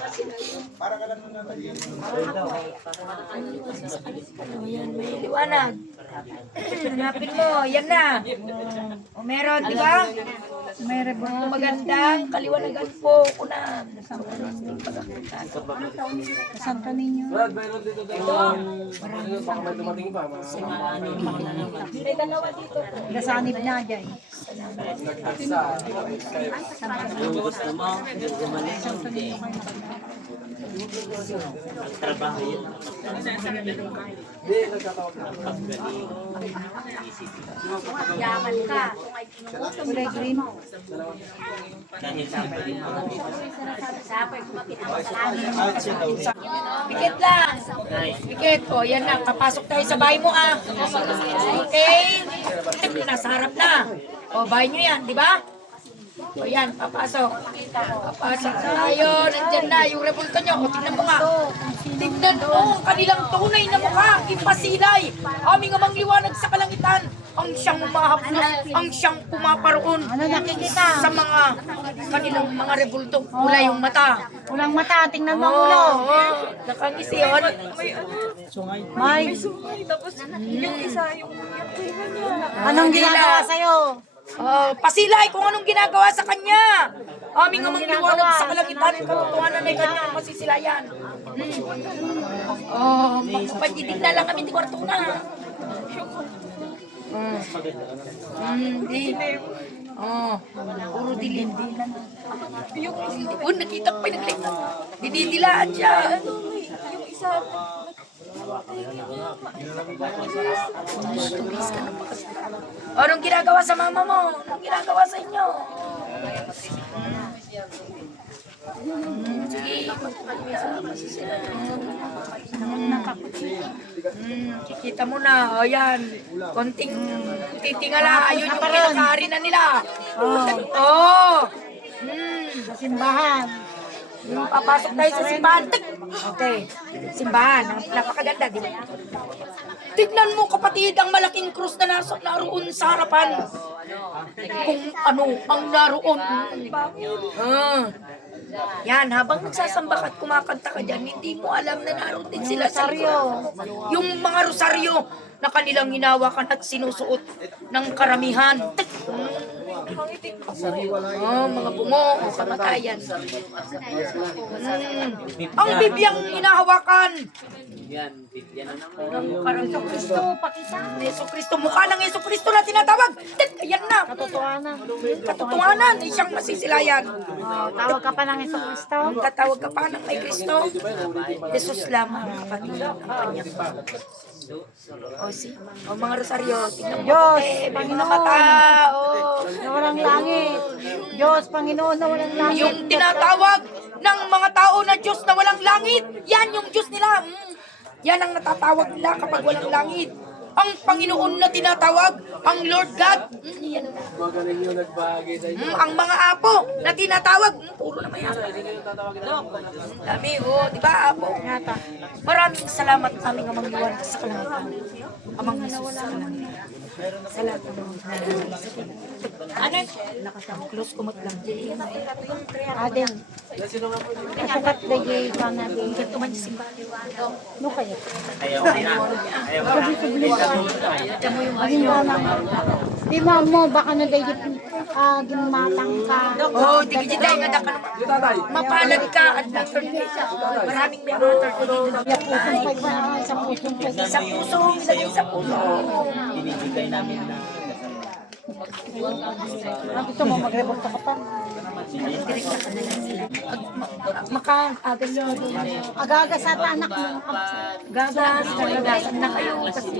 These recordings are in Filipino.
O yan, may liwanag. Hanapin mo, yan na. O meron, di ba? Meron ba? Magandang kaliwanagan po. Kunan. Santa ninyo. Brad, mayroon dito dito. Baka may dumating pa. May dalawa dito. Gasanib na dyan. Yung gusto mo, gumaling hindi. Trabaho yun. Hindi, nagtatawag na. Yaman ka. Kulay green. Pikit lang. Pikit. O, yan na. Papasok tayo sa bahay mo, ah. Okay? Nasa harap na. O, bahay nyo yan, di ba? O, yan. Papasok. Papasok tayo. Nandyan na. Yung rebulto nyo. O, tingnan mo nga. Tingnan mo. Ang kanilang tunay na mukha. Ipasilay. Aming amang liwanag sa kalangitan. Ang siyang umahaplos. Ang siyang pumaparoon. Ano nakikita? Sa mga kanilang mga rebulto. Wala yung mata. Ulang mata, tingnan mo ang Oo, ulo. oo. Nakangisi yun. May, Tapos yung isa, yung, yung kuya niya. anong ginagawa sa'yo? Oh, pasilay kung anong ginagawa sa kanya. Aming amang liwanag sa kalangitan, katotohanan ay kanyang masisilayan. Hmm. Oh, magpapatitig na lang kami di kwarto na. Hmm. Hmm, di. Oh, puro dilim. Yung, oh, nakita ko naglikta. Dididilaan siya. Ano, yung isa, Tulis ka na pa anong ginagawa sa mama mo? Anong ginagawa sa inyo? Kikita mo na. O, yan. Konting titingala. Ayun yung pinakari na nila. Oo. Oh. Hmm. Sa simbahan. Yung papasok tayo sa simbahan. Okay. Simbahan. Ang napakaganda, di ba? Tignan mo kapatid ang malaking krus na nasa naroon sa harapan. Kung ano ang naroon. Ah. Yan, habang nagsasamba ka at kumakanta ka dyan, hindi mo alam na naroon din sila sa likod. Yung mga rosaryo na kanilang hinawakan at sinusuot ng karamihan. Oh, mga bungo o kamatayan. Mm. Ang bibyang hinahawakan ng Yeso Kristo, pakita. Yeso Kristo, mukha ng Yeso Kristo na tinatawag. Tek, ayan na. Katotohanan. Katotohanan, siyang masisilayan. Oh, tawag ka pa ng Iso Kristo. Ang tatawag ka pa ng may Kristo. Jesus lamang, kapatid, ang kanyang o si, o mga rosaryo, tingnan mo Diyos, eh, Panginoon. mata, o. Na walang langit. Diyos, Panginoon na walang langit. Yung tinatawag ng mga tao na Diyos na walang langit, yan yung Diyos nila. Mm. Yan ang natatawag nila kapag walang langit. Ang Panginoon na tinatawag, ang Lord God, mm, yan. Magaling yung nagbahagi sa inyo. Mm, ang mga apo na tinatawag, mm, puro naman yan. Dami, oh, di ba, apo? Yata. Maraming salamat aming amang liwanag sa kalangitan. Amang Jesus sa kalangitan. Sa lahat ng mga Ano? Close kumot lang. Aden. Kasukat na jay pa na jay. Ganito man yung simbahan. No kaya? Ayaw ko na. Ayaw ko na. Ba na? Di mo mo, baka na jay ah, gimatang ka. Oh, di kita nga da ka Mapalad ka at doctor Maraming may mga Ya pusong pa ba sa pusong. Sa puso, ilagay sa puso. Binibigay namin na Ah, gusto mo mag-revolta ka pa? Maka, agas mo. Aga-aga sa anak mo. Gagas, gagasan na kayo. Kasi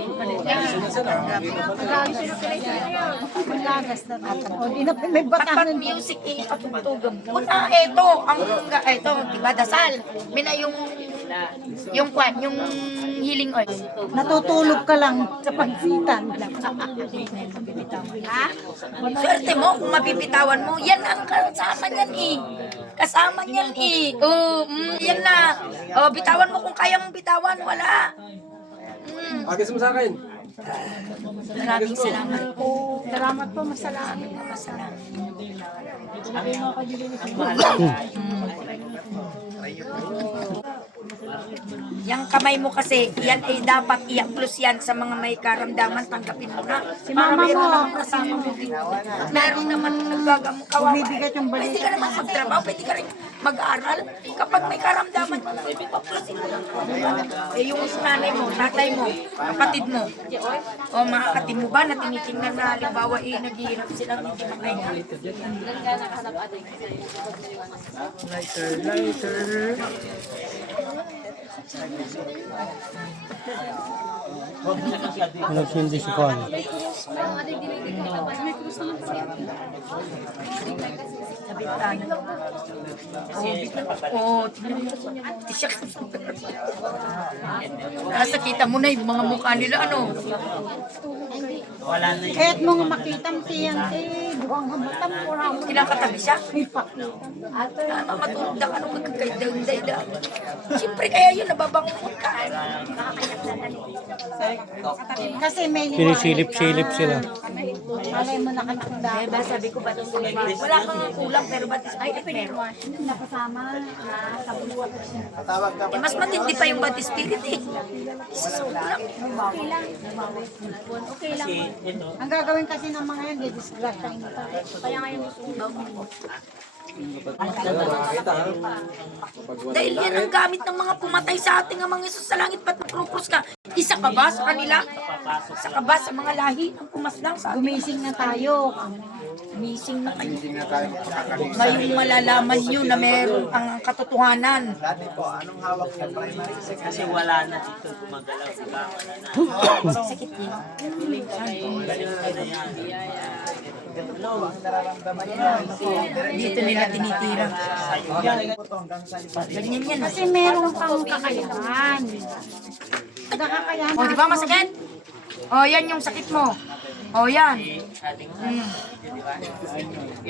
Magagas na anak mo. Di na may batahan. music eh, patugtugan mo. Una, eto, ang, eto, di ba, dasal. Mina yung, yung kwan, yung healing oil. Natutulog ka lang sa pagsitan. Ha? Swerte mo kung mapipitawan mo. Yan ang kasama niyan eh. Kasama niyan eh. Oh, mm, yan na. Oh, bitawan mo kung kaya mong bitawan. Wala. Mm, Agis mo sa akin. maraming salamat po. Salamat po, masalamat. Masalamat. ang mahalaga. Yang kamay mo kasi, yan ay dapat i-plus yan sa mga may karamdaman, tanggapin mo na. Si Para mama meron mo. namang kasama mo din. At meron naman nagagamong kawawa. Bumibigat yung balikat Pwede ka naman magtrabaho, pwede ka rin mag-aaral. Kapag may karamdaman, ipaplasin mo lang. Eh, yung nanay mo, tatay mo, kapatid mo, o mga kapatid mo ba na tinitingnan na halimbawa eh, naghihirap silang hindi makahinga. Nagsindi si Kwan. Oo, oh, kita mo na yung mga mukha nila, ano? Wala na yun. Kahit mga makita mo siyan, eh, buwang hamatam ko lang. Kinakatabi siya. Tama, matunda ka nung magkakaiday da. Siyempre, kaya yun, nababangungot ka. Kasi may Sinisilip-silip sila. Malay mo nakatanda. Eh, ba, sabi ko, ba't wala kang kulang, pero ba't spirit meron? Nakasama na sa buwan. Eh, mas matindi pa yung bad spirit eh. Isusuko lang. Kasi ito, Ang gagawin kasi ng mga yan, di-disgrasya. Kaya ngayon, Dahil yan ang gamit ng mga pumatay sa ating mga Isus sa langit, ba't magkrupros ka? Isa ka ba sa kanila? Isa ka ba sa mga lahi ng pumaslang sa ating gumising na tayo. Missing na kayo. Ngayong malalaman nyo na meron ang katotohanan. kasi wala na dito gumagalaw, di ba? Wala na. Sakit yun. Dito nila tinitira. Yan. Kasi meron pang kakayahan. Nagkakayahan. O, di ba masakit? O, yan yung sakit mo. O, yan. Ating, Mm.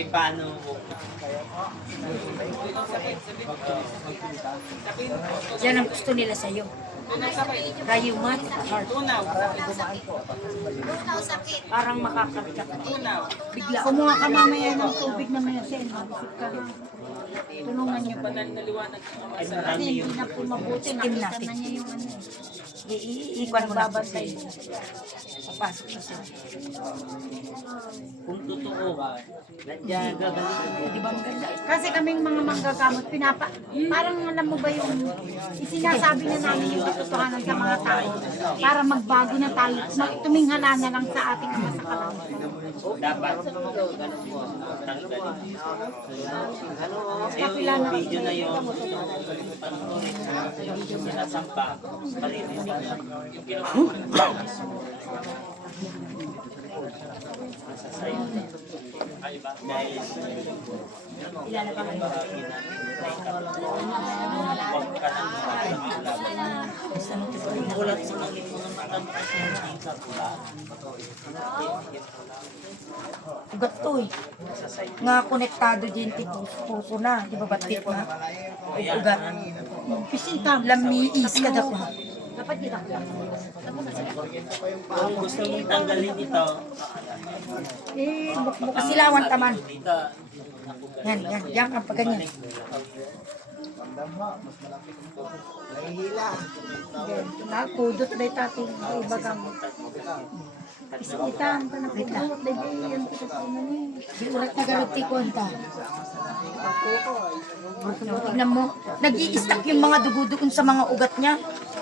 paano mo? Yan ang gusto nila sa'yo. Rheumatic heart. Parang makakapit ka. Bigla. Kumuha ka mamaya ng tubig na may asin. Mag-isip ka. Tulungan niyo ba? Ay, Kasi marami hindi yung na po mabuti. Steam Nakita natin. na niya yung ano. I- i- Iikwan mo na babantay. Papasok na siya. kung totoo ba, nandiyan gagalitin. Di ba maganda? Kasi kaming mga manggagamot, pinapa, parang alam mo ba yung isinasabi na namin yung katotohanan sa mga tao para magbago na tayo, tuminghala na lang sa ating mga sa kalangitan. Dapat tanggalin. Kapila na video na yun, panoorin mo, yung sinasampa, maririnig na. Yung kinukuha dahil huwag ka nang Mulat mo lang yung mga matanda sa pula. Ugat to eh. Nga konektado din ti puso na. Di ba batit na? Ugat. Bisita. Lamiis ka daw. Dapat kita Kung gusto mong tanggalin ito, Eh, bukbuk. Kasilawan taman. Yan, yan. Yan ang pag ganyan. Nakudot na tati iba gamot. Isitan pa na pudot dahil yan kita sa ni. Di urat na garot ti kwenta. Tingnan mo, nag stack yung mga dugo-dugon sa mga ugat niya.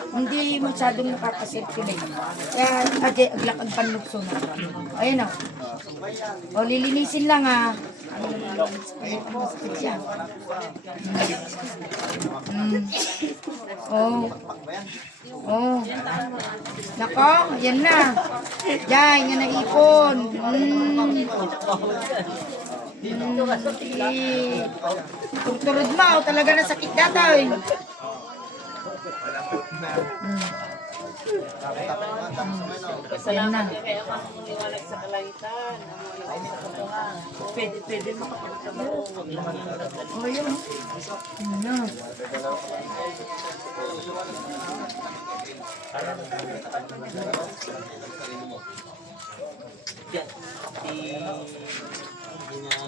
Hindi masyadong nakakasirculate. Kaya, ade, aglak ang panlugso na. Ayun o. O, lilinisin lang ah. Ano, masakit siya. Mm. Oh. Oh. Nako, yan na. Yan, yan ang ipon. Mm. Mm. Tugturod mo, oh, talaga na sakit data eh. Mm. Yan na. Kaya ka maniwala sa kalangitan. Pwede, pwede makapagka mo. Huwag lang yung dadali. O, yun. Na. Yan. Di, hindi na magagagal.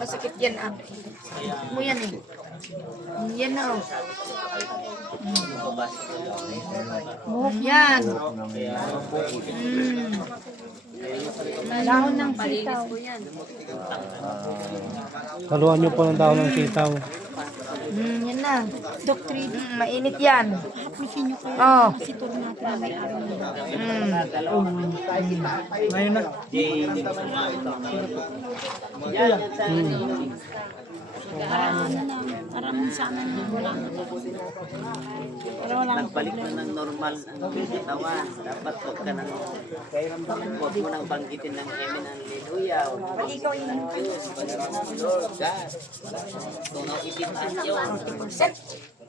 Masakit yan ah. Mo yan eh. Yan na oh. Babasa ko lang. Yan. Mm. Dahon ng sitaw. Haluan niyo po ng dahon ng sitaw. Mm, yun na. Doc 3D. Mainit yan. Hapisin nyo kayo. Oo. Oh. Kasi tulog natin na may araw nila. Mm. Mm. Ngayon na. Mm. Parang na, parang sana na wala na. Pero wala Nagbalik na ng normal ang bitawa. Dapat huwag ka nang kairamdaman ko. Huwag mo nang banggitin ng Amen and Hallelujah. Pag ikaw yung Diyos, pag ikaw yung Lord God. Kung nakikitaan niyo, 40%.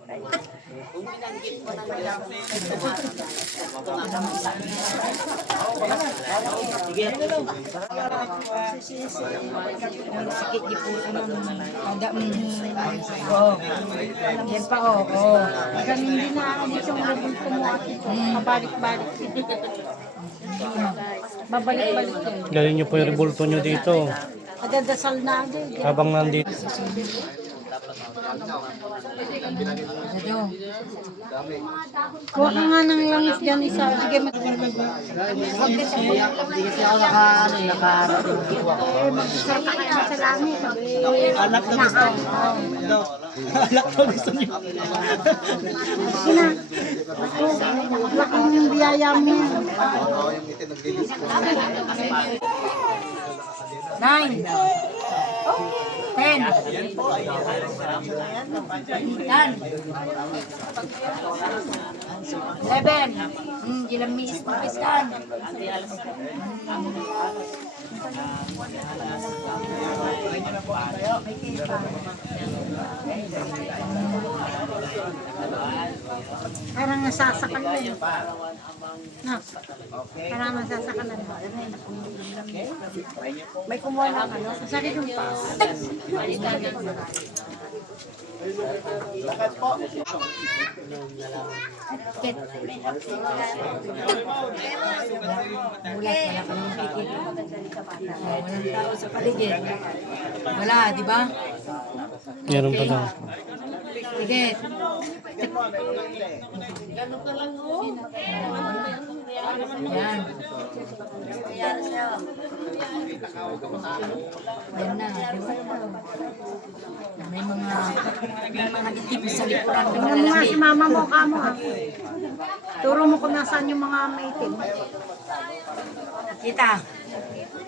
Sakit di puso nun. Ang dami. Oo. Yan pa, oo. Oh, oh. Ganun din na ako dito yung labing kumuha dito. Mabalik-balik. Mabalik-balik yan. Galing niyo po yung rebulto niyo dito. Madadasal na agad. Eh. Habang nandito. Kuha ka nga ng langis dyan isa. Sige, mat- Eh, magsarap ka kaya sa langit. Anak na gusto Anak na gusto niyo. Sina, ako, laking yung biyaya mo yan. Nine. Ten. Yan. Eleven. Hmm, ilang minutes pa pistan. Parang nasasakal na yun. Na, parang nasasakal na. May kumuha ng ano. Masakit yung pa. Kit. Wala, wala ka naman kikita. Walang tao sa paligid. Wala, di ba? Meron pa daw. Sige. Yan. Yan na? May mga may mga itim sa likuran ng mo lalaki. si mama mo, kamo ha. Turo mo kung nasaan yung mga maitim. Kita.